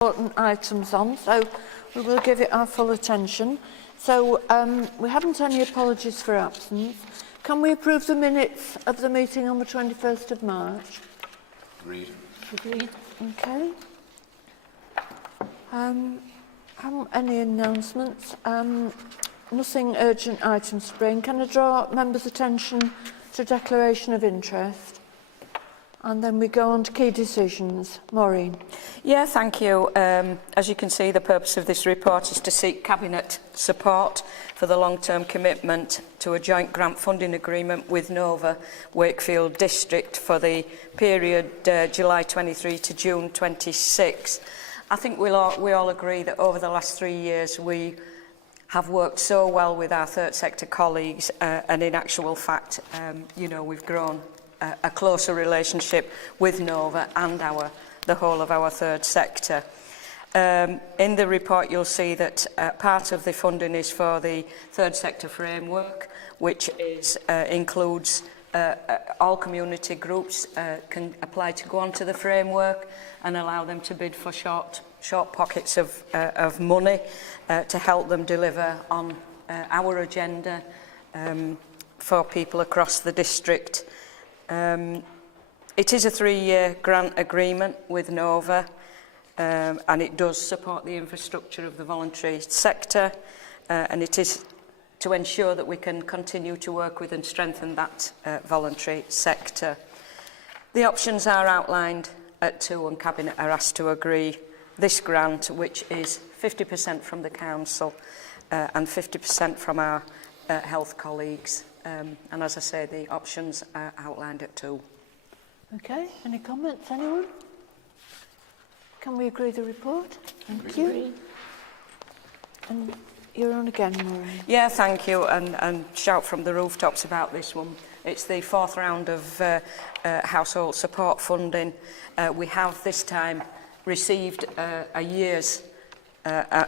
important items on, so we will give it our full attention. So we haven't any apologies for absence. Can we approve the minutes of the meeting on the 21st of March? Agreed. Agreed. Okay. Haven't any announcements. Nothing urgent items to bring. Can I draw members' attention to declaration of interest? And then we go on to key decisions. Maureen. Yeah, thank you. As you can see, the purpose of this report is to seek Cabinet support for the long-term commitment to a joint grant funding agreement with Nova Wakefield District for the period July 23 to June 26. I think we all agree that over the last 3 years we have worked so well with our third sector colleagues and in actual fact, we've grown a closer relationship with Nova and the whole of our third sector. In the report you'll see that part of the funding is for the third sector framework, which includes all community groups can apply to go onto the framework and allow them to bid for short pockets of money to help them deliver on our agenda for people across the district. It is a 3-year grant agreement with Nova and it does support the infrastructure of the voluntary sector and it is to ensure that we can continue to work with and strengthen that voluntary sector. The options are outlined at 2 and Cabinet are asked to agree this grant, which is 50% from the Council and 50% from our health colleagues. And as I say, the options are outlined at 2. Okay, any comments, anyone? Can we agree the report? Thank you. And you're on again, Maureen. Yeah, thank you, and shout from the rooftops about this one. It's the 4th round of household support funding. We have this time received a year's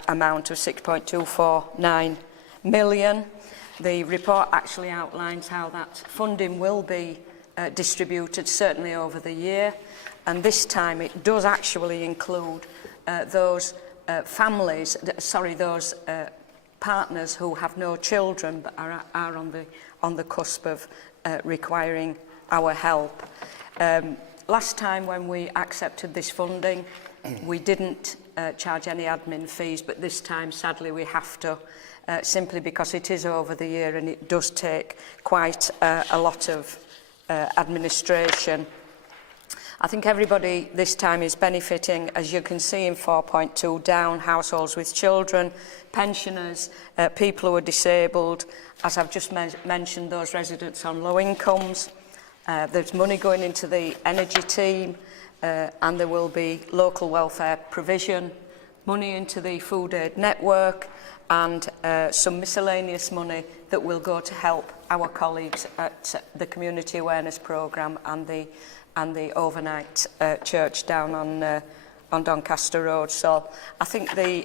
amount of 6.249 million. The report actually outlines how that funding will be distributed, certainly over the year, and this time it does actually include those partners who have no children but are on the cusp of requiring our help. Last time when we accepted this funding, we didn't charge any admin fees, but this time sadly we have to, simply because it is over the year and it does take quite a lot of administration. I think everybody this time is benefiting, as you can see in 4.2 down, households with children, pensioners, people who are disabled, as I've just mentioned, those residents on low incomes. There's money going into the energy team and there will be local welfare provision, money into the food aid network and some miscellaneous money that will go to help our colleagues at the community awareness programme and the overnight church down on Doncaster Road. So I think the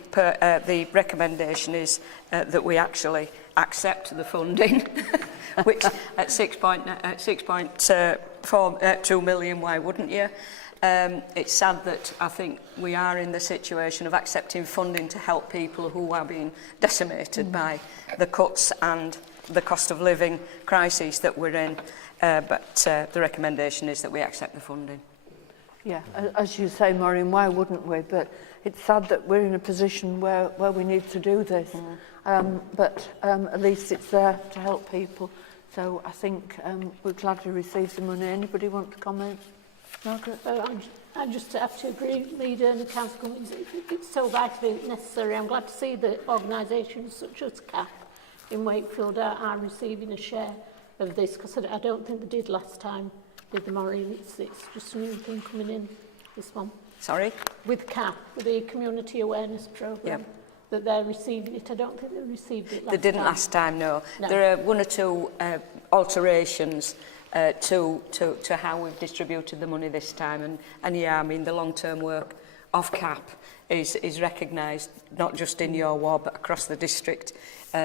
recommendation is that we actually accept the funding, which at 6.2 million, why wouldn't you? It's sad that I think we are in the situation of accepting funding to help people who are being decimated by the cuts and the cost of living crises that we're in, but the recommendation is that we accept the funding. Yeah, as you say, Maureen, why wouldn't we? But it's sad that we're in a position where we need to do this, but at least it's there to help people. So I think we're glad to receive the money. Anybody want to comment? Margaret? I just have to agree, Leader and the Council, it's so vitally necessary. I'm glad to see that organisations such as CAP in Wakefield are receiving a share of this, because I don't think they did last time with the Maureen. It's just a new thing coming in, this one. Sorry? With CAP, with the Community Awareness Programme, that they're receiving it. I don't think they received it last time. They didn't last time, no. There are 1 or 2 alterations to how we've distributed the money this time, and yeah, I mean the long-term work of CAP is recognised not just in your ward but across the district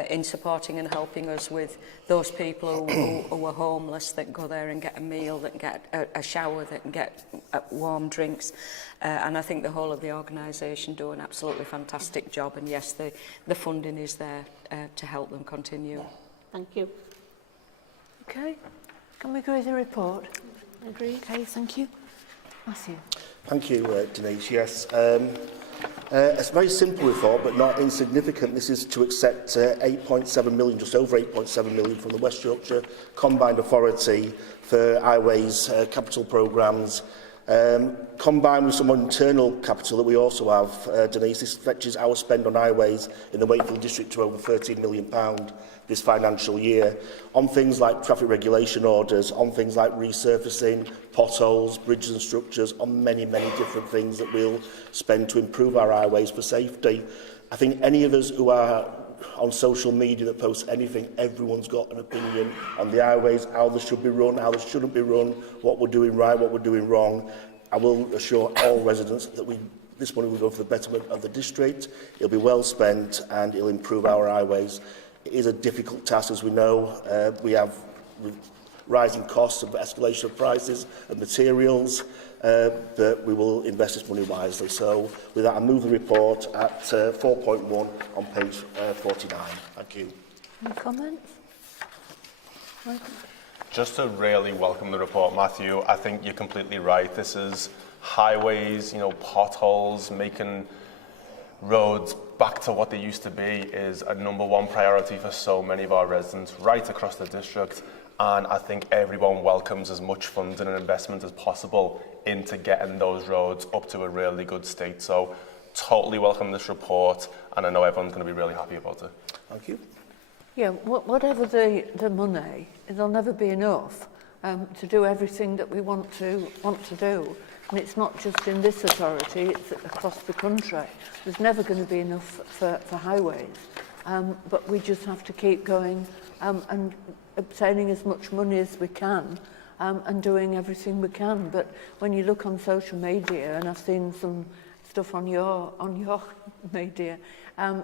in supporting and helping us with those people who are homeless, that go there and get a meal, that can get a shower, that can get warm drinks. And I think the whole of the organisation do an absolutely fantastic job, and yes, the funding is there to help them continue. Thank you. Okay, can we go with the report? Agreed. Okay, thank you. Matthew. Thank you, Denise. Yes, it's a very simple report, but not insignificant. This is to accept 8.7 million, just over 8.7 million from the West Yorkshire Combined Authority for highways capital programmes, combined with some internal capital that we also have. Denise, this fetches our spend on highways in the Wakefield district to over £13 million this financial year, on things like traffic regulation orders, on things like resurfacing, potholes, bridges and structures, on many, many different things that we'll spend to improve our highways for safety. I think any of us who are on social media that post anything, everyone's got an opinion on the highways, how they should be run, how they shouldn't be run, what we're doing right, what we're doing wrong. I will assure all residents that this money will go for the betterment of the district. It'll be well spent and it'll improve our highways. It is a difficult task, as we know. We have rising costs of escalation of prices of materials, but we will invest this money wisely. So with that, I move the report at 4.1 on page 49. Thank you. Any comments? Just to really welcome the report, Matthew. I think you're completely right. This is highways, potholes, making roads back to what they used to be is a #1 priority for so many of our residents right across the district. And I think everyone welcomes as much funding and investment as possible into getting those roads up to a really good state. So totally welcome this report, and I know everyone's going to be really happy about it. Thank you. Yeah, whatever the money, there'll never be enough to do everything that we want to do. And it's not just in this authority, it's across the country. There's never going to be enough for highways. But we just have to keep going and obtaining as much money as we can and doing everything we can. But when you look on social media, and I've seen some stuff on your media,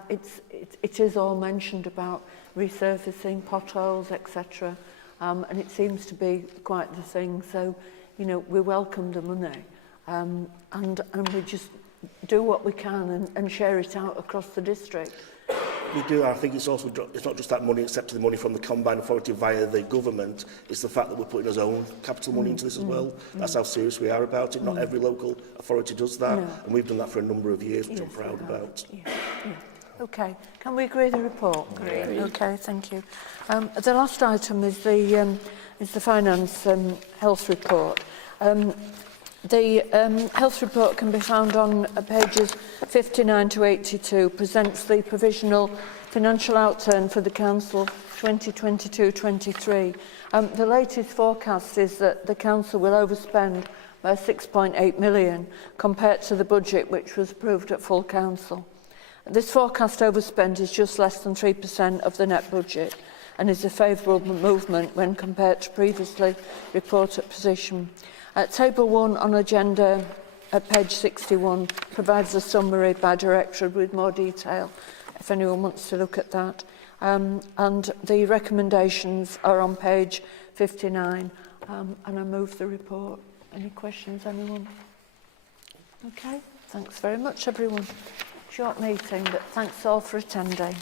it is all mentioned about resurfacing, potholes, etc. And it seems to be quite the thing. So, we welcome the money and we just do what we can and share it out across the district. We do. I think it's not just that money, accepting the money from the Combined Authority via the government. It's the fact that we're putting our own capital money into this as well. That's how serious we are about it. Not every local authority does that, and we've done that for a number of years, which I'm proud about. Yeah. Okay, can we agree the report? Agree. Okay, thank you. The last item is the finance health report. The health report can be found on pages 59 to 82, presents the provisional financial outturn for the Council 2022-23. The latest forecast is that the Council will overspend by 6.8 million compared to the budget which was approved at full Council. This forecast overspend is just less than 3% of the net budget and is a favourable movement when compared to previously reported position. Table 1 on agenda at page 61 provides a summary by directorate with more detail if anyone wants to look at that. And the recommendations are on page 59 and I move the report. Any questions, anyone? Okay, thanks very much everyone. Short meeting, but thanks all for attending.